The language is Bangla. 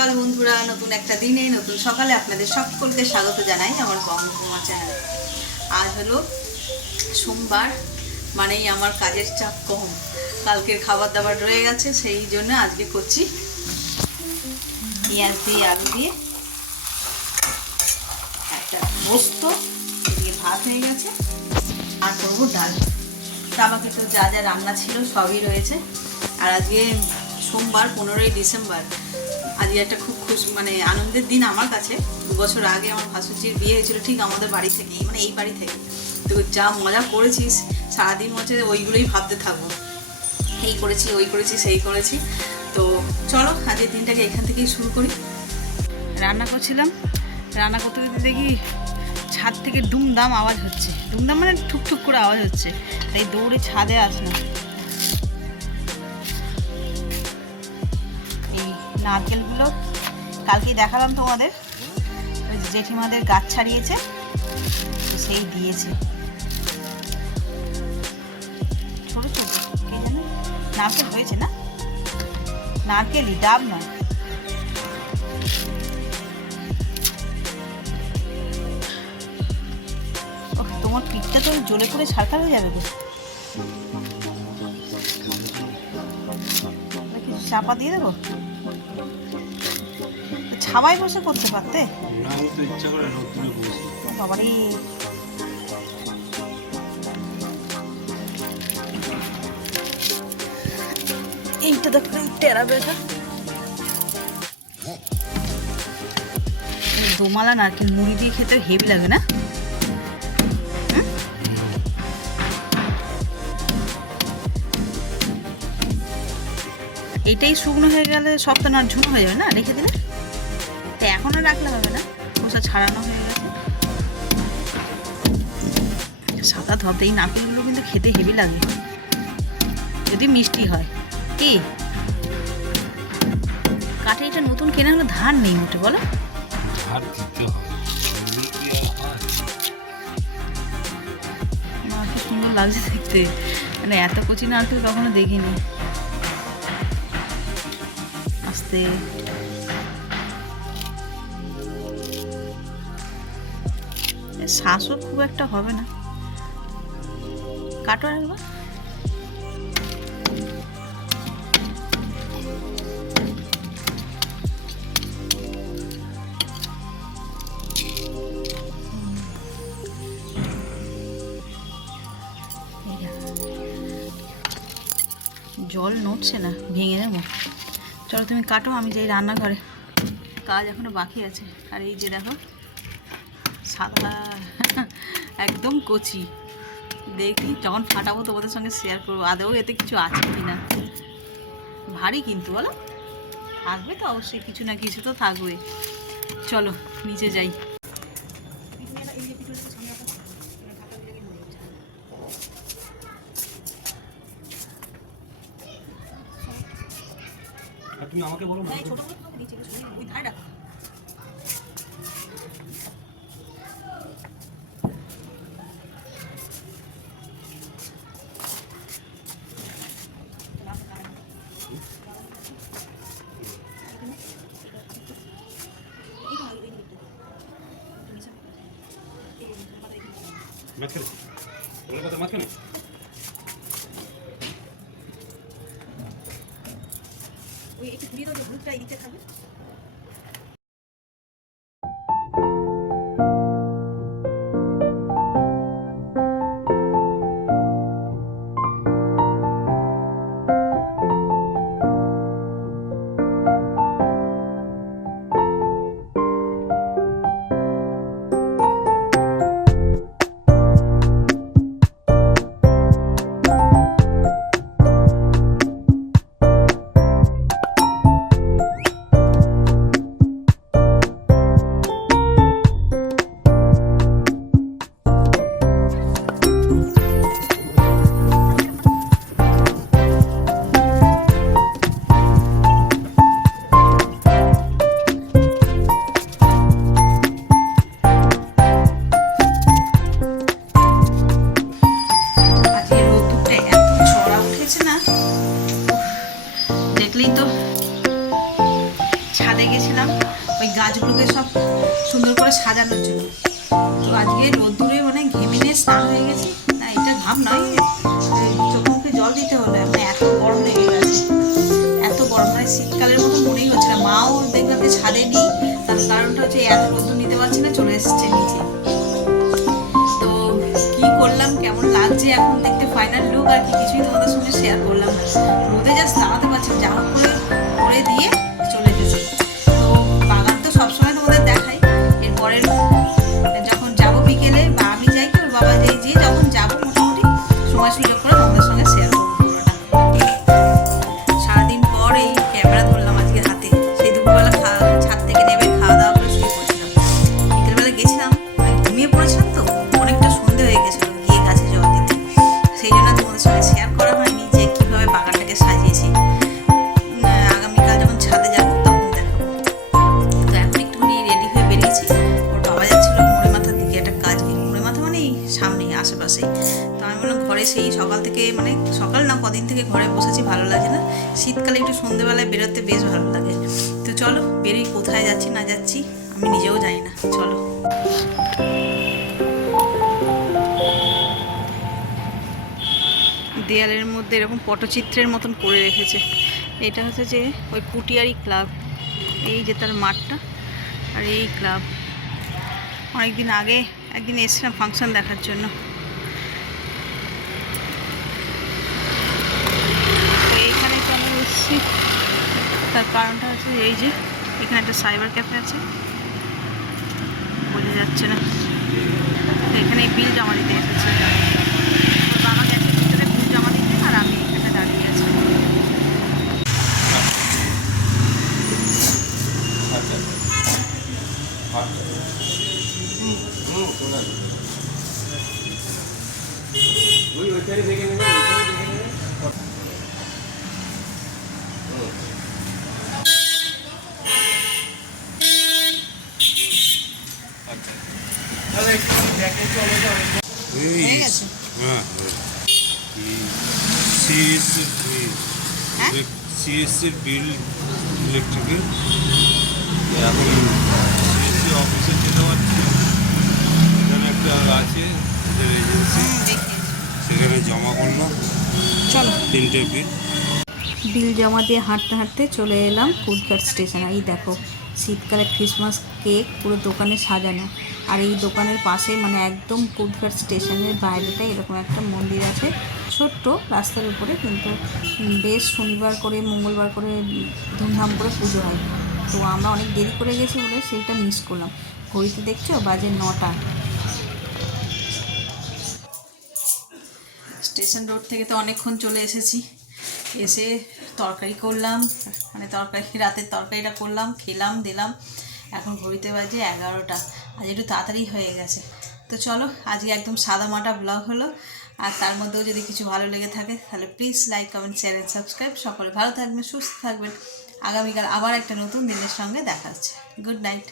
সকাল বন্ধুরা, নতুন একটা দিনে নতুন সকালে আপনাদের সকলকে স্বাগত জানাই আমার বঙ্গমা চ্যানেলে। আজ হলো সোমবার, মানেই আমার কাজের চাপ কম। কালকের খাবার দাবার রয়ে গেছে, সেই জন্য আজকে করছি পেঁয়াজ দিয়ে আলু দিয়ে একটা পোস্ত, এদিকে ভাত হয়ে গেছে, আর করবো ডাল। আমাকে তো যা যা রান্না ছিল সবই রয়েছে। আর আজকে সোমবার 15ই ডিসেম্বর। আজকে একটা খুব মানে আনন্দের দিন আমার কাছে। 2 বছর আগে আমার ভাসুরজির বিয়ে হয়েছিল ঠিক আমাদের বাড়ি থেকেই, মানে এই বাড়ি থেকে। তো যা মজা করেছিস, সারাদিন হচ্ছে ওইগুলোই ভাবতে থাকবো, এই করেছি ওই করেছি সেই করেছি। তো চলো আজকের দিনটাকে এখান থেকেই শুরু করি। রান্না করছিলাম, রান্না করতে করতে দেখি ছাদ থেকে দুমদাম আওয়াজ হচ্ছে। দুমদাম মানে ঠুকঠুক করে আওয়াজ হচ্ছে, তাই দৌড়ে ছাদে আসলাম। এই নারকেলগুলো কালকেই দেখালাম তোমাদের, ওই জেঠিমাদের গাছ ছাড়িয়েছে, তো সেই দিয়েছে ছোট ছোট। কে জানে নারকেল হয়েছে না, নারকেলই, ডাব নয়। তোমার পিঠটা তো জ্বলে করে ছাড়খার হয়ে যাবে তো। চাপা দিয়ে দেবো, ছাওয়ায় বসে করতে পারতে। বাবারে, এইটা দেখো টেরা বেটা। দোমালা নারকেল মুড়ি দিয়ে খেতে হেভি লাগে না? এইটাই শুকনো হয়ে গেলে সব তো না ঝুনো হয়ে যাবে না রেখে দিলে। তো এখন আর রাখলে হবে না, খোসা ছাড়ানো হয়ে গেছে। সাদা ধপে এই নারকেলগুলো কিন্তু খেতে হেভি লাগে, যদি মিষ্টি হয়। কি কাঠে এটা নতুন কেনা হলো, ধার নেই মোটে, বলো? কি সুন্দর লাগছে দেখতে, মানে এত কচি নারকেল কখনো দেখিনি। আস্তে শ্বাসও খুব একটা হবে না। কাটো একবার। জল নড়ছে না, ভেঙে নেবো। চলো তুমি কাটো, আমি যাই রান্নাঘরে, কাজ এখনো বাকি আছে। আর এই যে দেখো সাদা একদম কচি, দেখি যখন ফাটাবো তোমাদের সঙ্গে শেয়ার করবো আদৌ এতে কিছু আছে কি না। ভারী কিন্তু, বলো? থাকবে তো অবশ্যই, কিছু না কিছু তো থাকবে। চলো নিচে যাই। তুমি আমাকে বলো না, ছোট ছোট দিচ্ছি, ওই ধারে রাখো। মাঝখানে ওরা কথা মাঝখানে। ওই একটু ঘুরিয়ে দাও, যে ভুলটা এই দিকটা থাকবে। করে সাজানোর জন্য। তো আজকে রোদ্দুরে মানে ঘেমে নিয়ে স্নান হয়ে গেছি, না এটা ঘাম নয়, চোখ মুখে জল দিতে হলো, মানে এত গরম লেগে গেছে, এত গরম, মানে শীতকালের মতো মনেই হচ্ছে না। মাও দেখলাম যে ছাদে নেই, তার কারণটা হচ্ছে এত রোদ্দুর নিতে পারছি না, চলে এসেছে নিচে। তো কি করলাম, কেমন লাগছে এখন দেখতে ফাইনাল লুক আর কি কিছুই তোমাদের সঙ্গে শেয়ার করলাম না। রোদে জাস্ট দাঁড়াতে পারছি, যা হোক করে দিয়ে চলে এসেছি। তো বাগান তো সবসময় তোমাদের দেখাই, এরপরের যখন যাবো বিকেলে বা আমি যাই কি ওর বাবা যাই, যে যখন যাবো মোটামুটি সময় সুযোগ করে তোমাদের সঙ্গে শেয়ার করবো পুরোটা। সারাদিন পর এই ক্যামেরা ধরলাম আজকে হাতে। সেই দুপুরবেলা ছাদ থেকে নেমে খাওয়া দাওয়া করে শুয়ে পড়েছিলাম, বিকেলবেলা গেছিলাম, ঘুমিয়ে পড়েছিলাম, তো অনেকটা সন্ধে হয়ে গেছিলো গিয়ে গাছে জল দিতে। সেই জন্য তোমাদের সঙ্গে শেয়ার করা হয়নি যে কীভাবে বাগানটাকে সাজিয়েছি। আগামীকাল যখন ছাদে যাবো তখন দেখাবো। তো এখন একটুখানি রেডি হয়ে বেরিয়েছি, ওর বাবা যাচ্ছিল মোড়ে মাথার দিকে একটা কাজে, মোড়ে মাথা মানে এই সামনেই আশেপাশেই। তো আমি বললাম ঘরে সেই সকাল থেকে, মানে সকাল না কদিন থেকে ঘরে বসেছি, ভালো লাগে না, শীতকালে একটু সন্ধ্যেবেলায় বেরোতে বেশ ভালো লাগে। তো চলো বেরিয়ে, কোথায় যাচ্ছি না যাচ্ছি আমি নিজেও জানি না, চলো। দেয়ালের মধ্যে এরকম পটচিত্রের মতন করে রেখেছে, এটা হচ্ছে যে ওই পুটিয়ারি ক্লাব, এই যে তার মাঠটা আর এই ক্লাব। অনেকদিন আগে একদিন এসেছিলাম ফাংশন দেখার জন্য। তো এইখানে চলে এসেছি, তার কারণটা হচ্ছে এই যে এখানে একটা সাইবার ক্যাফে আছে, বোঝা যাচ্ছে না। এখানে বিল জমা দিতে এসেছে, ওর বাবা গেছে ভিতরে বিল জমা দিতে, আর আমি এখানে দাঁড়িয়ে আছি। হয়ে গেছে? হ্যাঁ, হ্যাঁ? সিএসসি বিল ইলেকট্রিকের। এখন সিএসসি অফিসে যেতে পারছি, এখানে একটা আছে ওদের এজেন্সি, দেখি, সেখানে জমা করলাম চলো। 3টে বিল। বিল জমা দিয়ে হাঁটতে হাঁটতে চলে এলাম ফুডকার্ট স্টেশন। এই দেখো শীতকালে ক্রিসমাস কেক পুরো দোকানে সাজানো, আর এই দোকানের পাশে মানে একদম ফুডকার্ট স্টেশনের বাইরেটা এরকম একটা মন্দির আছে, ছোট্ট রাস্তার উপরে, কিন্তু বেশ শনিবার করে মঙ্গলবার করে ধুমধাম করে পুজো হয়। তো আমরা অনেক দেরি করে গেছি বলে সেইটা মিস করলাম। ঘড়িতে দেখছো বাজে 9টা। স্টেশন রোড থেকে তো অনেকক্ষণ চলে এসেছি, এসে তরকারি করলাম, মানে রাতের তরকারিটা করলাম, খেলাম দিলাম। এখন ঘড়িতে বাজে 11টা, আজ একটু তাড়াতাড়ি হয়ে গেছে। তো চলো আজকে একদম সাদামাটা ব্লগ হলো, আর তার মধ্যেও যদি কিছু ভালো লেগে থাকে তাহলে please like comment share and subscribe. সকলে ভালো থাকবেন, সুস্থ থাকবেন। আগামীকাল আবার একটা নতুন দিনের সঙ্গে দেখা হচ্ছে। Good night.